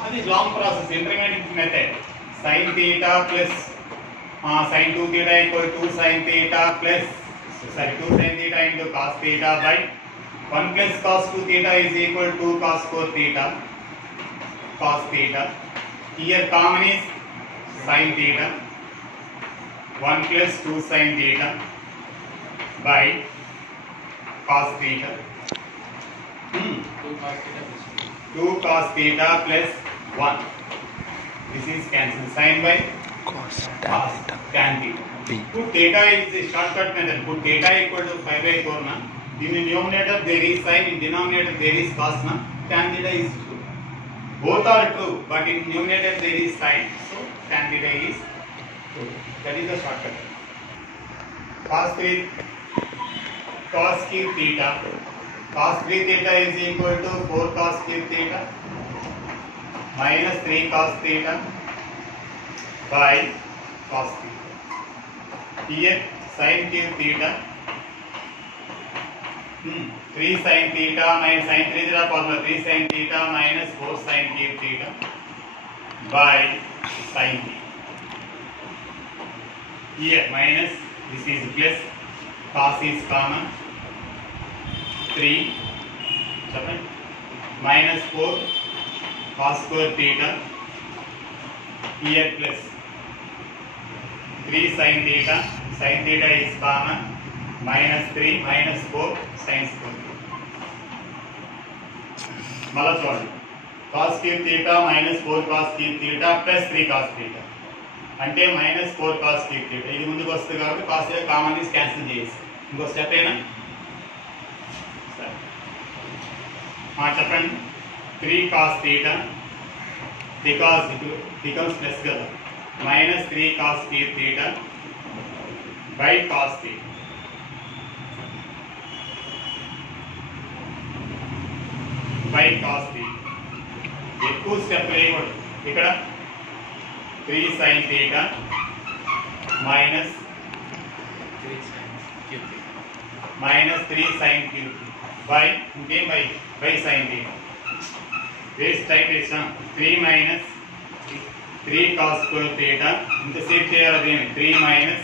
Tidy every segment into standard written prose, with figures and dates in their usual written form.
That is long process, intermediate method. Sin theta plus sin 2 theta equal to sin theta plus 2 sin theta into cos theta by 1 plus cos 2 theta is equal to cos 4 theta. Cos theta. Here common is sin theta. 1 plus 2 sin theta by cos theta. 2 cos theta plus 1. This is cancelled. Sin by cos tan theta. Put theta is the shortcut method. Put theta equal to pi by 4 na. In the numerator there is sin, in denominator there is cos na. Tan theta is true. Both are true, but in numerator there is sin. So tan theta is true. That is the shortcut. Cos cube theta. Cos 3 theta is equal to 4 cos cube theta minus 3 cos theta by cos theta. Here sin cube theta 3 sin theta minus sin 3 is the formula 3 sin theta minus 4 sin cube theta by sin theta. Here minus, this is plus, cos is common, 3 minus 4 cos square theta, here plus 3 sin theta is common, minus 3 minus 4 sin square theta. మళ్ళా చూడండి, cos cube theta minus 4 cos cube theta plus 3 cos theta అంటే minus 4 cos cube theta. ఇది ముందుకు వస్తుంది కాబట్టి cos theta common తీసి cancel చేసి ఇంకో స్టెప్ ఏనా చెప్పండి. 3 cos theta because it becomes plus కదా, minus 3 cos cube theta by cos theta. By cos theta. ఎక్కువ స్టెప్ వేయకూడదు. ఇక్కడ 3 sin theta minus 3 sin cube by ఇంకేం by sin theta. Waste type వేసాం. 3 minus 3 cos square theta ఇంతసేపు చేయాలి దీన్ని 3 minus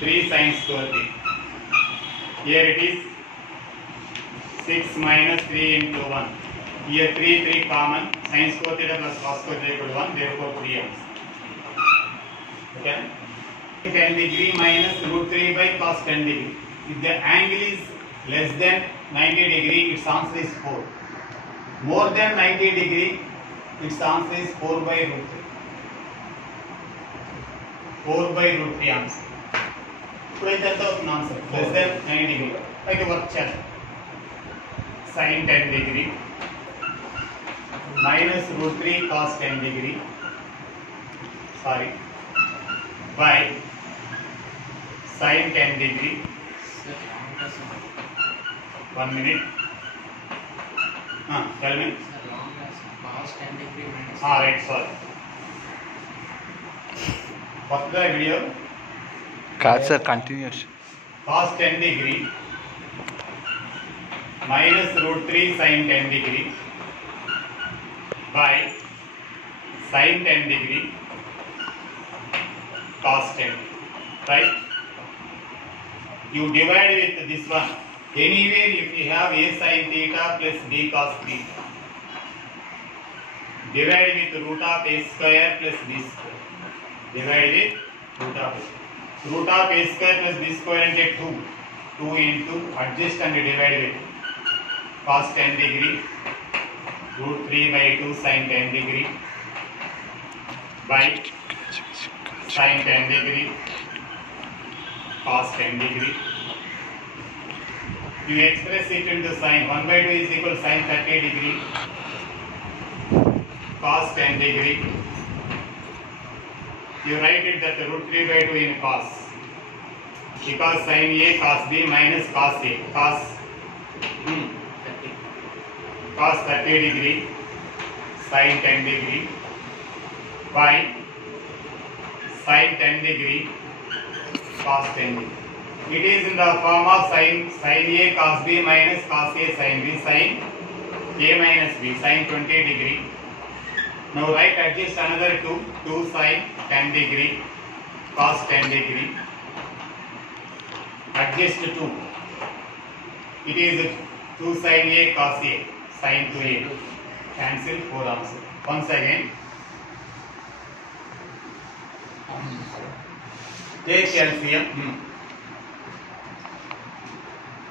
3 sin square theta. Here it is 6 minus 3 into 1. Here 3 common. Sin square theta plus cos square theta equal to 1. Therefore 3 ends. Okay. 10 degree minus root 3 by cos 10 degree. If the angle is less than 90 degree, its answer is 4. More than 90 degree, its answer is 4 by root 3. 4 by root 3 answer. ఇప్పుడైతే ఎంత అవుతుంది answer? Less than 90 degree. అయితే work చేద్దాం. sin 10 degree minus root 3 cos 10 degree by sin 10 degree. 1 minute. Tell me. Cos 10 degree minus. Right, sorry. What's the video? కాదు sir continuous. Cos 10 degree minus root 3 sin 10 degree by sin 10 degree cos 10. Right? You divide with this one. Anywhere if you have a sin theta plus b cos theta, divide with root of a square plus b square. Divide with root of a square plus b square and get 2. 2 into adjust and divide with cos 10 degree root 3 by 2 sin 10 degree by sin 10 degree cos 10 degree. You express it into sin 1 by 2 is equal to sin 30 degree cos 10 degree. You write it that root 3 by 2 in cos, because sin A cos B minus cos A cos 30 degree sin 10 degree by sin 10 degree cos 10 degree. It is in the form of sin A cos B minus cos A sin B sin a minus b sin 20 degree. Now write adjust another 2 sin 10 degree cos 10 degree. Adjust 2. It is 2 sin a cos a sin 2a. Cancel 4 answer. Once again. Take LCM.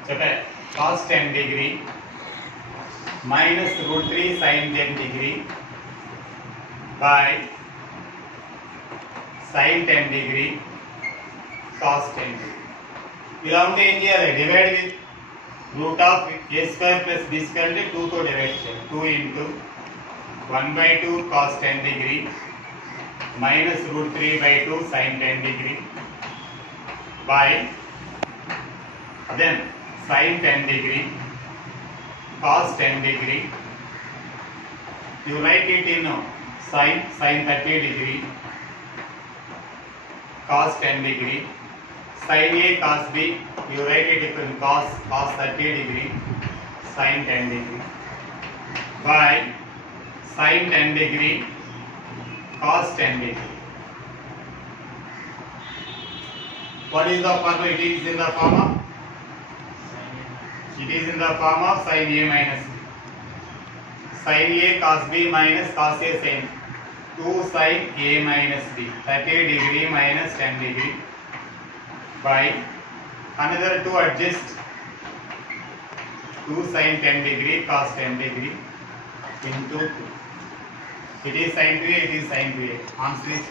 Okay. Cos 10 degree minus root 3 sin 10 degree by sin 10 degree cos 10 degree. ఇలా ఉంటే ఏం చేయాలి? Divide with root of a square plus b square అంటే 2 తో divide చేయాలి. 2 into 1/2 cos 10 degree minus root 3/2 sin 10 degree by then sin 10 degree cos 10 degree. You write it in sin 30 degree cos 10 degree. Sin a cos b, you write it in cos 30 degree sin 10 degree by sin 10 degree cos 10 degree. What is the formula? It is in the form of sin a minus b. Sin a cos b minus cos a sin 2 sin a minus b 30 degree minus 10 degree by another 2 adjust 2 sin 10 degree cos 10 degree into 2. It is sin 2a, it is sin 2a. Answer is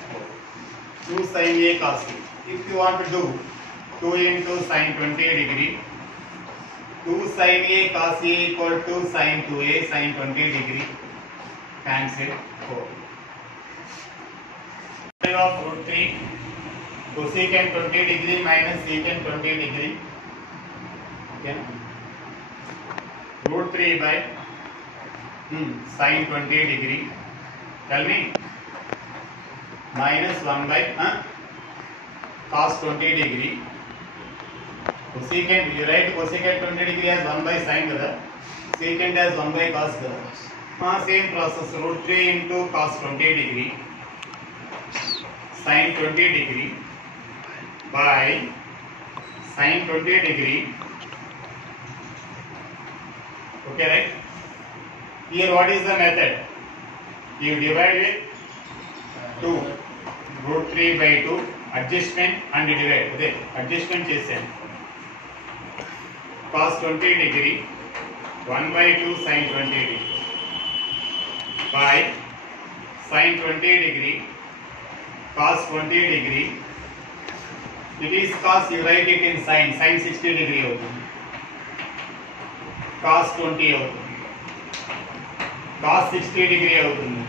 4. 2 sin a cos a. If you want to do 2 into sin 20 degree, 2 sin a cos a equal to sin 2a sin 20 degree. Cancel 4. Of root 3 cosecant 20 degree minus secant 20 degree. Okay. Root 3 by sin 20 degree. Tell me. Minus 1 by cos 20 degree. Cosecant, you write cosecant 20 degree as 1 by sin kada. Secant as 1 by cos kada. Same process. Root 3 into cos 20 degree sin 20 degree by sin 20 degree. Okay, right? Here what is the method? You divide with 2 root 3 by 2 adjustment and divide. Okay, adjustment chesam cos 20 degree 1/2 sin 20 degree by sin 20 degree cos 20 degree. It is cos, you write it in sin 60 degree అవుతుంది. cos 20 అవుతుంది. cos 60 degree అవుతుంది.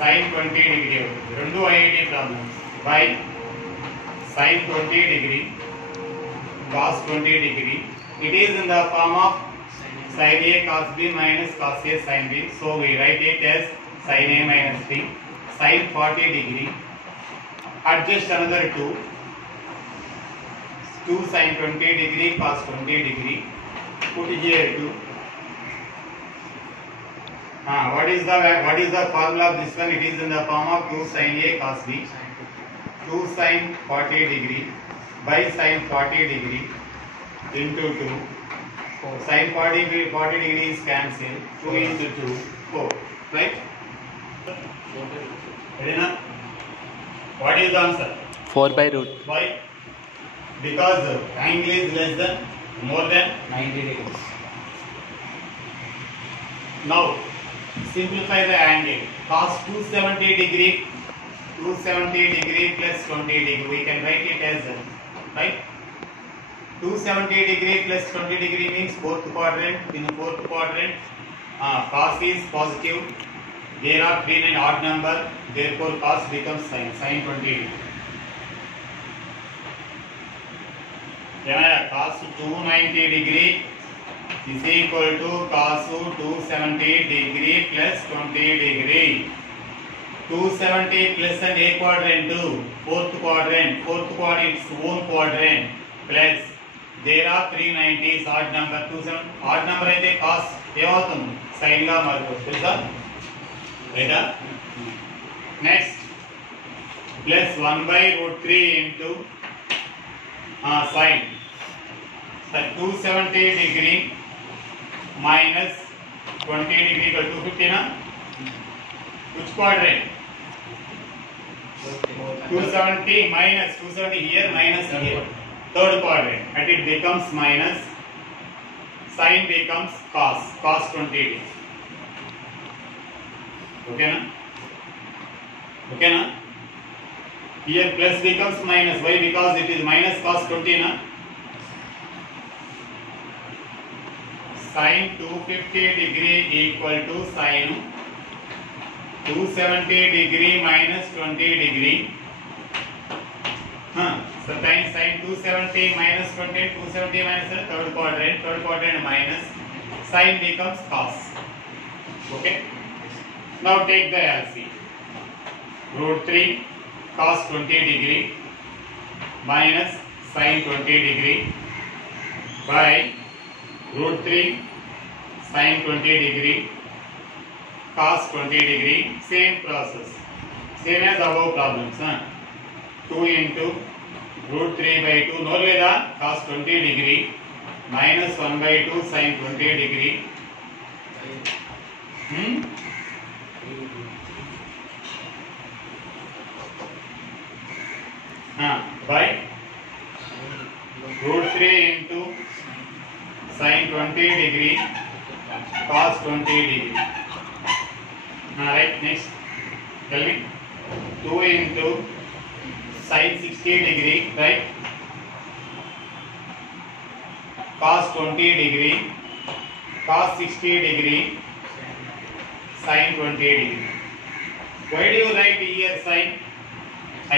sin 20 degree అవుతుంది. రెండు IIT problems. by sin 20 degree cos 20 degree. It is in the form of sin a cos b minus cos a sin b. So we write it as sin a minus b sin 40 degree. Adjust another 2 sin 20 degree cos 20 degree. Put here 2. What is the formula of this one? It is in the form of 2 sin a cos b 2 sin 40 degree by sin 40 degree into 2. Sin 40 degree is cancelled. 2 into 2 4. Right? Ready now? What is the answer? 4 by root. Why? Because the angle is less than more than 90 degrees. Now simplify the angle. Cos 270 degree plus 20 degree. We can write it as right. 270 degree plus 20 degree means fourth quadrant. In the fourth quadrant, cos is positive. There are 3 and odd number. Therefore, cos becomes sin 20 degree. Cos 290 degree is equal to cos 270 degree plus 20 degree. 270 plus and a quadrant to fourth quadrant its own quadrant plus there are 390s odd number 27 odd number అయితే cos ఏమవుతుంది sign గా మారిపోతుంది తెలుసా రైటా next plus 1/√3 into sine 270 degree minus 20 degree equal to 250 na which quadrant 270 minus 270 here minus here third quadrant and it becomes minus sin becomes cos 20 okay na here plus becomes minus why because it is minus cos 20 na sin 250 degree equal to sin 270 degree minus 20 degree. So sin 270 minus 20, 270 minus third quadrant minus sin becomes cos. Okay. Now take the LCM. √3 cos 20 degree minus sin 20 degree by √3 sin 20 degree cos 20 degree same process same as above problems 2 into √3/2 no leda cos 20 degree minus 1/2 sin 20 degree by √3 into sin 20 degree cos 20 degree. Right, next tell me 2 into sin 60 degree right cos 20 degree cos 60 degree sin 20 degree. Why do you write here sin?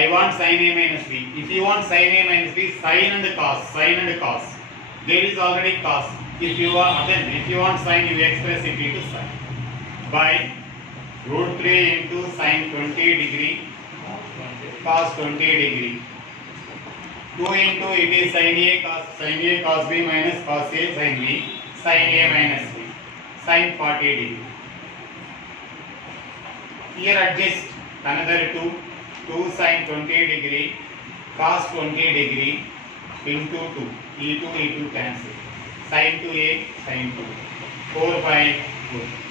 I want sin a minus b. If you want sin a minus b, sin and cos there is already cos. If you want sin, you express it into sin by √3 into sin 20 degree cos 20 degree 2 into it is sin a cos b minus cos a sin b sin a minus b sin 40 degree. Here adjust another 2 sin 20 degree cos 20 degree into 2 e2 cancel sin 2a sin 2 4/4